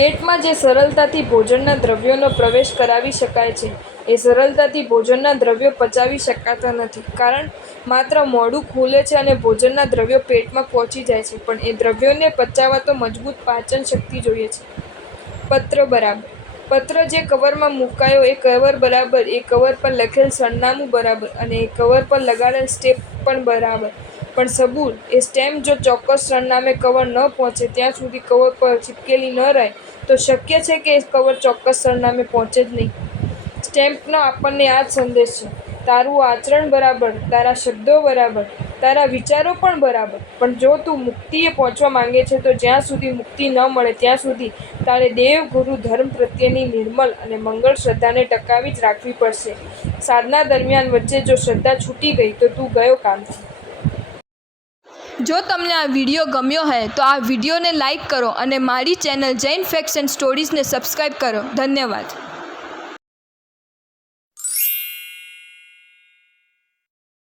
પેટમાં જે સરળતાથી ભોજનના દ્રવ્યોનો પ્રવેશ કરાવી શકાય છે, એ સરળતાથી ભોજનના દ્રવ્યો પચાવી શકાતા નથી. કારણ માત્ર મોઢું ખુલે છે અને ભોજનના દ્રવ્યો પેટમાં પહોંચી જાય છે, પણ એ દ્રવ્યોને પચાવવા તો મજબૂત પાચન શક્તિ જોઈએ છે. પત્ર બરાબર. પત્ર જે કવરમાં મુકાયો એ કવર બરાબર, એ કવર પર લખેલ સરનામું બરાબર અને એ કવર પર લગાડેલ સ્ટેમ્પ પણ બરાબર. પણ સબૂર, એ સ્ટેમ્પ જો ચોક્કસ સરનામે કવર ન પહોંચે ત્યાં સુધી કવર પર ચીપકેલી ન રહે તો શક્ય છે કે એ કવર ચોક્કસ સરનામે પહોંચે જ નહીં. સ્ટેમ્પનો આપણને આ જ સંદેશ છે: તારું આચરણ બરાબર, તારા શબ્દો બરાબર, તારા વિચારો પણ બરાબર, પણ જો તું મુક્તિએ પહોંચવા માંગે છે તો જ્યાં સુધી મુક્તિ ન મળે ત્યાં સુધી તારે દેવ, ગુરુ, ધર્મ પ્રત્યેની નિર્મલ અને મંગળ શ્રદ્ધાને ટકાવી જ રાખવી પડશે. સાધના દરમિયાન વચ્ચે જો શ્રદ્ધા છૂટી ગઈ તો તું ગયો કામથી. જો તમને આ વિડીયો ગમ્યો હોય તો આ વિડીયોને લાઈક કરો અને મારી ચેનલ જૈન ફેક્ટ્સ એન્ડ સ્ટોરીઝને સબસ્ક્રાઈબ કરો. ધન્યવાદ.